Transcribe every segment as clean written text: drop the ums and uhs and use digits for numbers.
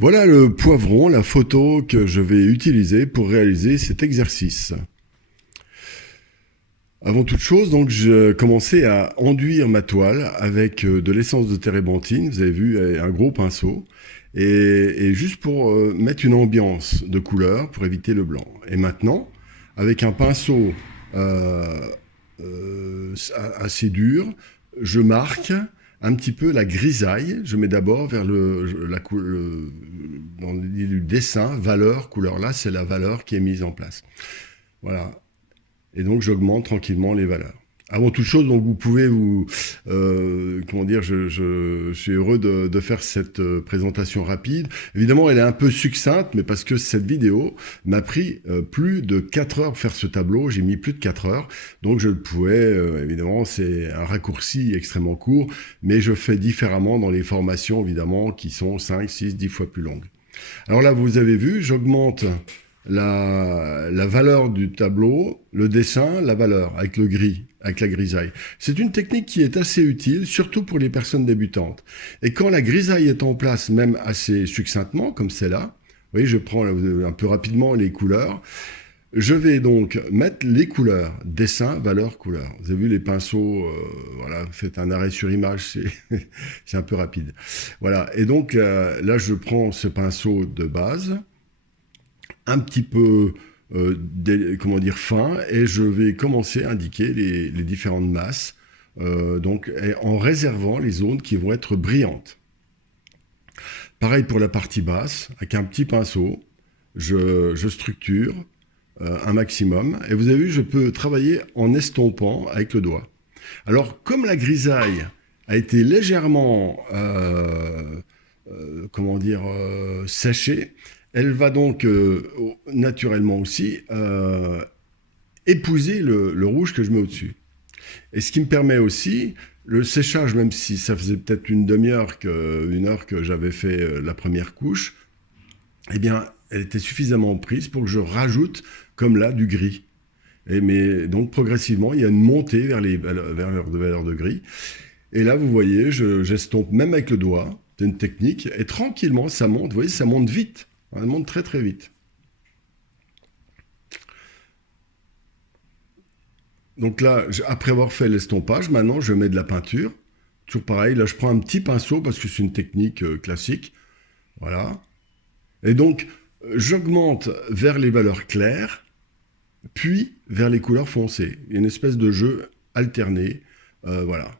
Voilà le poivron, la photo que je vais utiliser pour réaliser cet exercice. Avant toute chose, donc, je commençais à enduire ma toile avec de l'essence de térébenthine, vous avez vu, un gros pinceau, et juste pour mettre une ambiance de couleur pour éviter le blanc. Et maintenant, avec un pinceau euh, assez dur, je marque un petit peu la grisaille. Je mets d'abord vers dans l'idée du dessin, valeur, couleur. Là, c'est la valeur qui est mise en place. Voilà. Et donc, j'augmente tranquillement les valeurs. Avant toute chose, donc vous pouvez comment dire, je suis heureux de faire cette présentation rapide. Évidemment, elle est un peu succincte, mais parce que cette vidéo m'a pris plus de 4 heures pour faire ce tableau. J'ai mis plus de 4 heures, donc je le pouvais, évidemment, c'est un raccourci extrêmement court, mais je fais différemment dans les formations, évidemment, qui sont 5, 6, 10 fois plus longues. Alors là, vous avez vu, j'augmente la valeur du tableau, le dessin, la valeur, avec le gris, avec la grisaille. C'est une technique qui est assez utile, surtout pour les personnes débutantes. Et quand la grisaille est en place, même assez succinctement, comme c'est là, vous voyez, je prends un peu rapidement les couleurs, je vais donc mettre les couleurs, dessin, valeur, couleur. Vous avez vu les pinceaux, voilà, faites un arrêt sur image, c'est un peu rapide. Voilà, et donc là, je prends ce pinceau de base, un petit peu comment dire, fin, et je vais commencer à indiquer les différentes masses, donc en réservant les zones qui vont être brillantes. Pareil pour la partie basse, avec un petit pinceau, je structure un maximum, et vous avez vu, je peux travailler en estompant avec le doigt. Alors, comme la grisaille a été légèrement comment dire, séchée, elle va donc naturellement aussi épouser le rouge que je mets au-dessus. Et ce qui me permet aussi, le séchage, même si ça faisait peut-être une demi-heure, une heure que j'avais fait la première couche, eh bien, elle était suffisamment prise pour que je rajoute, comme là, du gris. Mais donc, progressivement, il y a une montée vers les valeurs de gris. Et là, vous voyez, j'estompe même avec le doigt. C'est une technique. Et tranquillement, ça monte. Vous voyez, ça monte vite. Ça monte très, très vite. Donc là, après avoir fait l'estompage, maintenant, je mets de la peinture. Toujours pareil. Là, je prends un petit pinceau parce que c'est une technique classique. Voilà. Et donc, j'augmente vers les valeurs claires, puis vers les couleurs foncées. Il y a une espèce de jeu alterné. Voilà.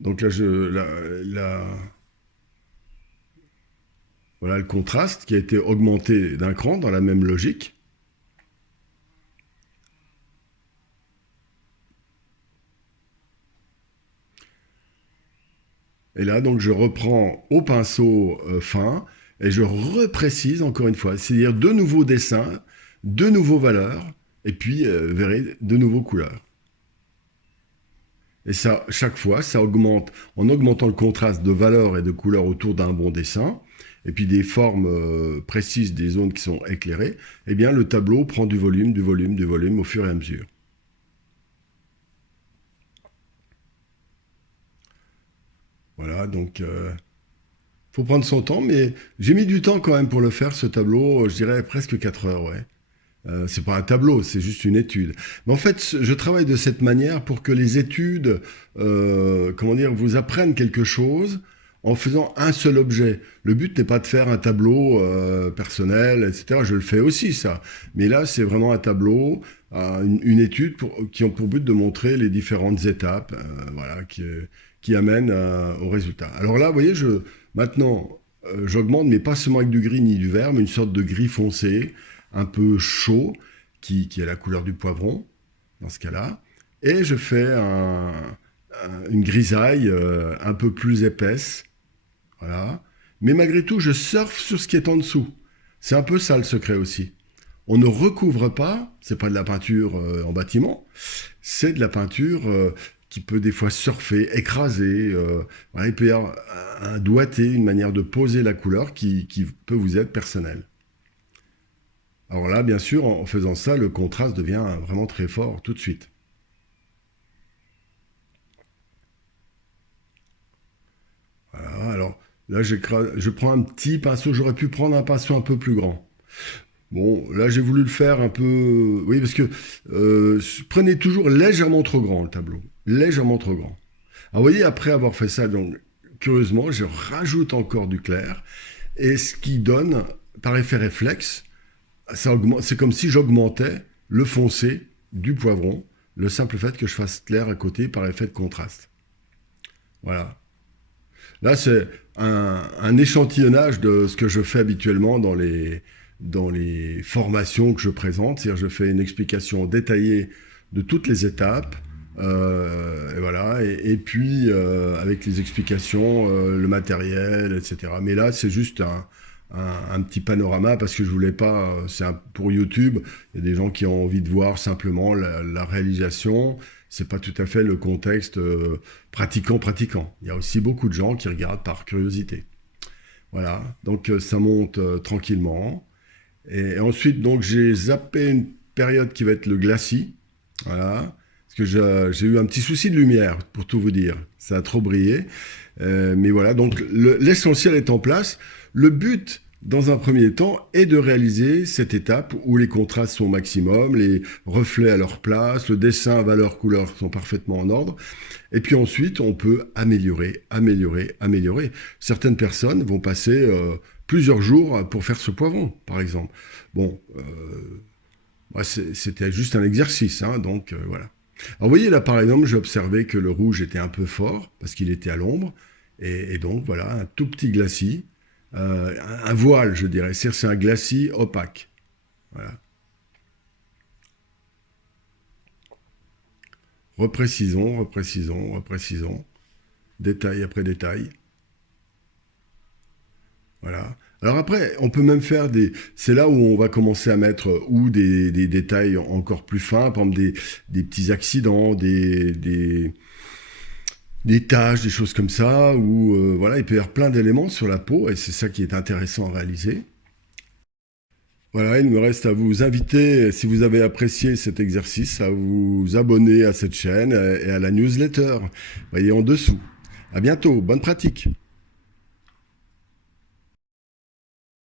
Donc là, voilà le contraste qui a été augmenté d'un cran dans la même logique. Et là, donc, je reprends au pinceau fin et je reprécise encore une fois, c'est-à-dire de nouveaux dessins, de nouveaux valeurs, et puis, vous verrez, de nouveaux couleurs. Et ça, chaque fois, ça augmente, en augmentant le contraste de valeurs et de couleurs autour d'un bon dessin, et puis des formes précises des zones qui sont éclairées, eh bien, le tableau prend du volume, du volume, du volume au fur et à mesure. Voilà, donc faut prendre son temps, mais j'ai mis du temps quand même pour le faire, ce tableau, je dirais presque 4 heures, ouais. C'est pas un tableau, c'est juste une étude. Mais en fait, je travaille de cette manière pour que les études, comment dire, vous apprennent quelque chose en faisant un seul objet. Le but n'est pas de faire un tableau personnel, etc. Je le fais aussi, ça. Mais là, c'est vraiment un tableau, une étude qui ont pour but de montrer les différentes étapes, voilà, qui amènent au résultat. Alors là, vous voyez, maintenant, j'augmente, mais pas seulement avec du gris ni du vert, mais une sorte de gris foncé, un peu chaud, qui est la couleur du poivron, dans ce cas-là. Et je fais une grisaille un peu plus épaisse. Voilà. Mais malgré tout, je surfe sur ce qui est en dessous. C'est un peu ça le secret aussi. On ne recouvre pas, c'est pas de la peinture en bâtiment, c'est de la peinture qui peut des fois surfer, écraser. Voilà, il peut y avoir un doigté, une manière de poser la couleur qui peut vous être personnelle. Alors là, bien sûr, en faisant ça, le contraste devient vraiment très fort tout de suite. Voilà, alors Là, je prends un petit pinceau. J'aurais pu prendre un pinceau un peu plus grand. Bon, là, j'ai voulu le faire un peu... Oui, parce que prenez toujours légèrement trop grand le tableau. Légèrement trop grand. Alors, vous voyez, après avoir fait ça, donc, curieusement, je rajoute encore du clair. Et ce qui donne, par effet réflexe, c'est comme si j'augmentais le foncé du poivron, le simple fait que je fasse clair à côté par effet de contraste. Voilà. Là, c'est un échantillonnage de ce que je fais habituellement dans les formations que je présente. C'est-à-dire, je fais une explication détaillée de toutes les étapes. Et voilà. Et puis, avec les explications, le matériel, etc. Mais là, c'est juste un petit panorama parce que je voulais pas. Pour YouTube, il y a des gens qui ont envie de voir simplement la réalisation. C'est pas tout à fait le contexte pratiquant. Il y a aussi beaucoup de gens qui regardent par curiosité. Voilà, donc ça monte tranquillement. Et ensuite, donc j'ai zappé une période qui va être le glacis. Voilà, parce que j'ai eu un petit souci de lumière, pour tout vous dire. Ça a trop brillé. Mais voilà, donc l'essentiel est en place. Le but, dans un premier temps, est de réaliser cette étape où les contrastes sont au maximum, les reflets à leur place, le dessin, valeur, couleur sont parfaitement en ordre. Et puis ensuite, on peut améliorer. Certaines personnes vont passer plusieurs jours pour faire ce poivron, par exemple. Bon, moi, c'était juste un exercice, hein, donc voilà. Alors vous voyez là, par exemple, j'ai observé que le rouge était un peu fort parce qu'il était à l'ombre. Et donc voilà, un tout petit glacis, un voile, je dirais. C'est un glacis opaque. Voilà. Reprécisons. Détail après détail. Voilà. Alors après, on peut même faire des... C'est là où on va commencer à mettre ou des détails encore plus fins, par exemple des petits accidents, des taches, des choses comme ça, où voilà, il peut y avoir plein d'éléments sur la peau, et c'est ça qui est intéressant à réaliser. Voilà, il me reste à vous inviter, si vous avez apprécié cet exercice, à vous abonner à cette chaîne et à la newsletter. Voyez en dessous. À bientôt, bonne pratique.